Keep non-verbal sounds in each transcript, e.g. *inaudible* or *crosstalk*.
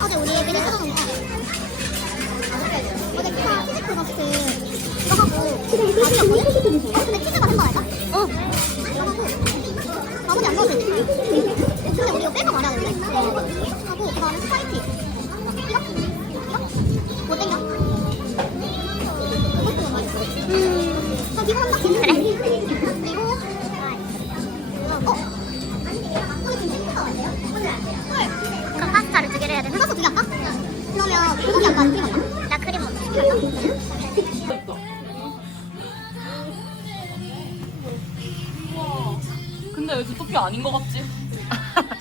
어제 우리 메뉴 찾아본 거. 어제 피자 치즈크 버스트 이거 하고 아니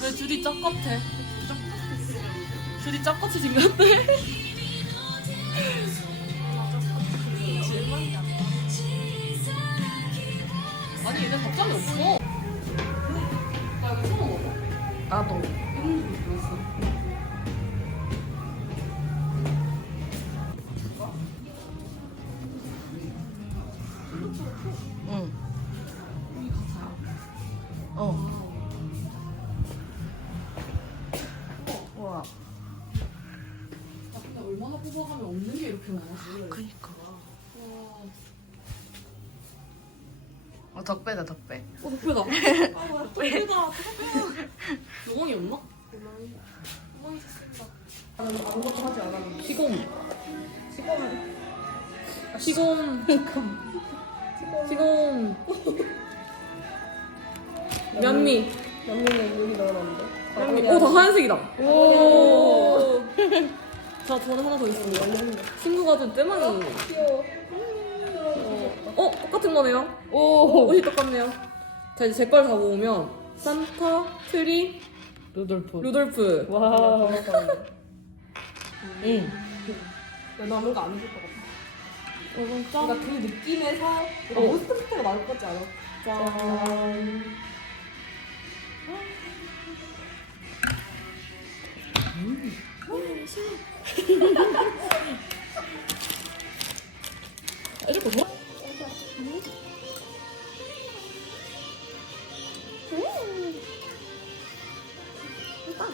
왜 줄이 짝 같아? 줄이 짝같이 생겼대? 아니 얘네 답장이 없어 나 이거 처음 먹어 나도 이런 줄. 뽑아가면 없는 게 이렇게 많아 그니까. 와 어, 덕배다, 덕배. 어, 덕배다. *laughs* 아, 덕배다. 덕배다. 누공이 없나? 누공이 좋습니다. 나는 아무것도 하지 않았는데. 시공. 시공. 시공. 시공. 면미. 연민은 여기 넣어놨는데. 면미. 오, 다 하얀색이다. 오. 자, 저는 하나 더 있습니다. 친구가 준 떼망이. 귀여워. 어, 똑같은 거네요. 오, 옷이 똑같네요. 자, 이제 제걸다 모으면 산타, 트리, 루돌프. 루돌프. 와. 응. 나 뭔가 안줄것 같아. 이건 뭔가 그 느낌에서 어. 모스트부터가 나올 것 같지 않아? 짠. 이렇게 뭐? 아.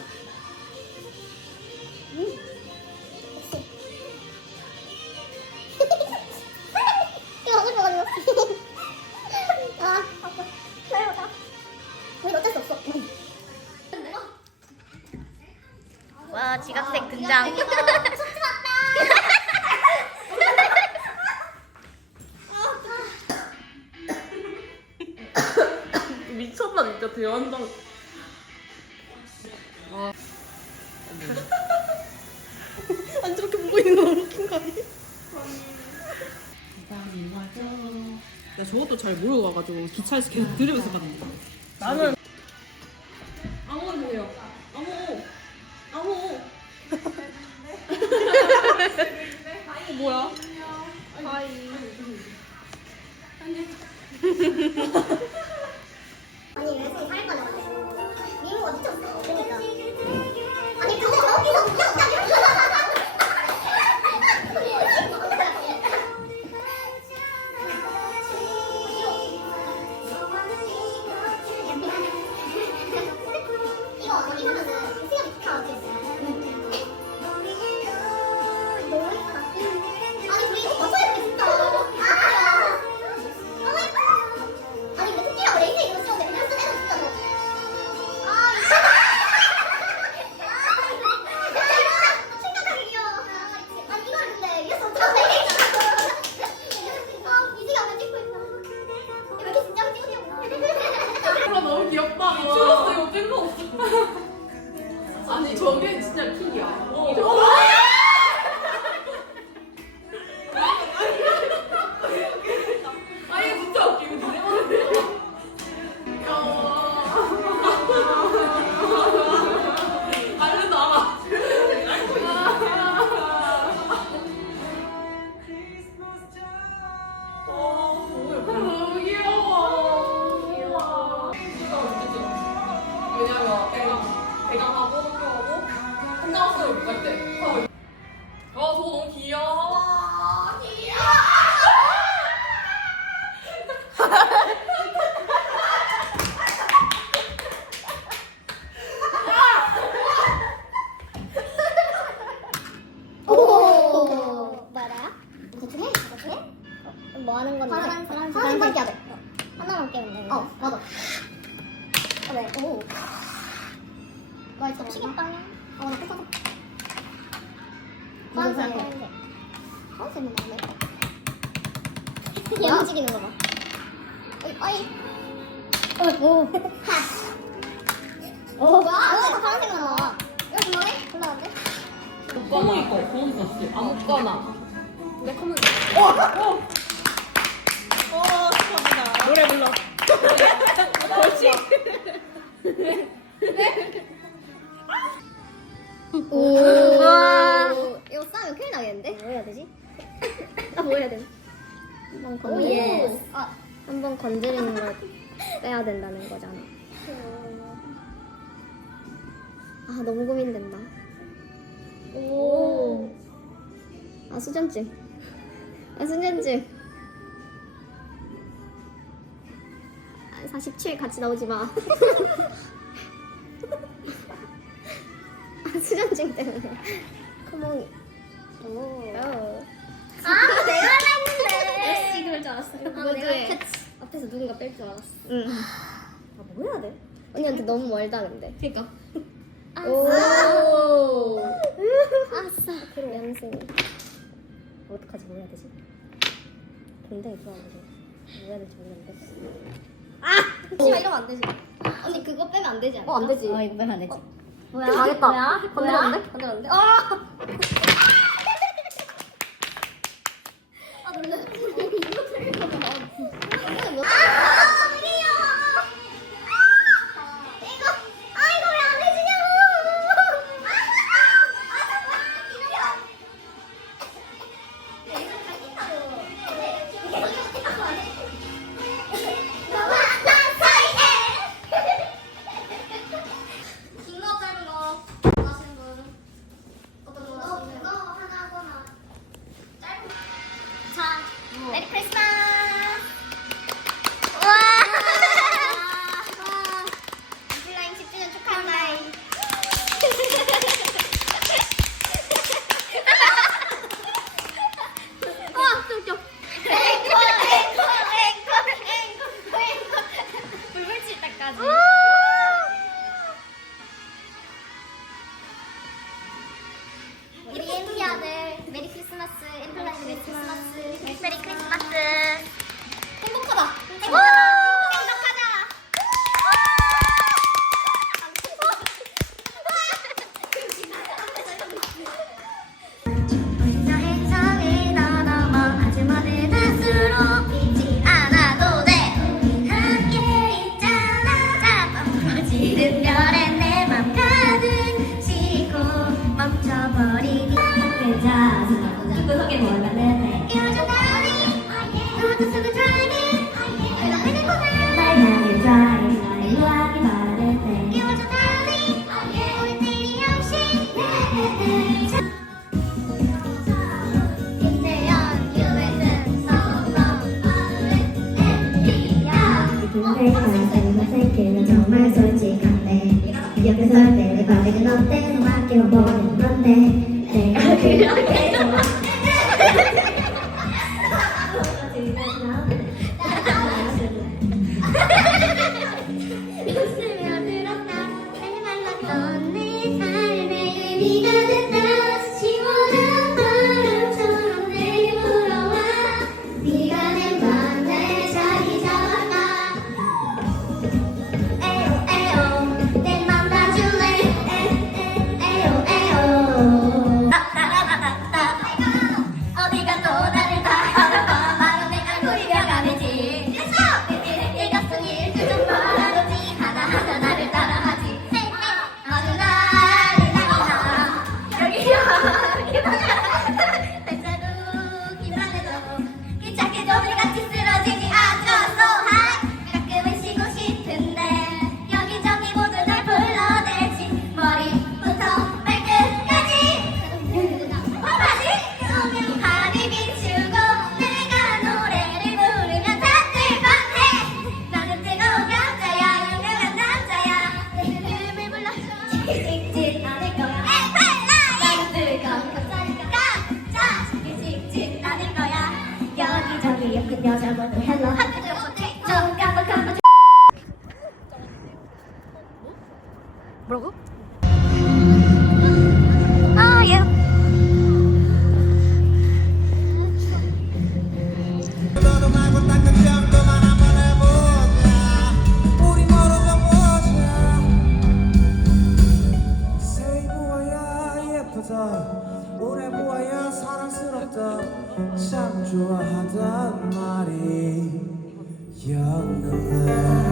와, 지각생 등장. 미쳤나 진짜 대환장. 안 저렇게 보고 있는 거 너무 웃긴 거 아니야? 나 저것도 잘 모르고 와가지고 기차에서 계속 들으면서 갔는데. 나는 아무거나 주세요. 아무. 아무. *laughs* 어, 뭐야? 아니 *laughs* *laughs* 와 이거 치겠다. 어나 또 사자. 파란색. 파란색. 파란색은 마음에. 얘 움직이는 거 봐. 어이 어이. 어, 오. 오. 와. 어, 파란색은 나와. 이거 불러해? 불러는데? 검은 거 검은 썼지. 아무거나. 내 검은. 어, 된다는 거잖아. 아, 너무 고민된다. 오. 아, 수전증. 아, 수전증. 아, 47 같이 나오지 마. 아, 수전증 때문에. 구멍이. 오. 아, 내가 했는데. 역시 그럴 줄 알았어요. 아, 내가 패치. 앞에서 누군가 뺄 줄 알았어. 응. 아, 뭐 해야 돼? 언니한테 너무 멀다, 근데. 그니까. 오. 아싸. 그럼 연승. 어떡하지? 뭐 해야 되지? 굉장히 좋아하는데. 뭐 해야 될지 모르겠는데. 아! 잠시만 이러면 안 되지. 언니 그거 빼면 안 되지 않아? 어, 안 되지. 어, 이거 빼면 안 되지. 뭐야? 망했다. 뭐야? 건드렸는데? 건드렸는데? *laughs* 아! 아, 놀래. igual. 어디가 또 나를 다가봐 마음의 얼굴이 변함이지 슬프다. 오래 보아야 사랑스럽다. 참 좋아하단 말이 영능해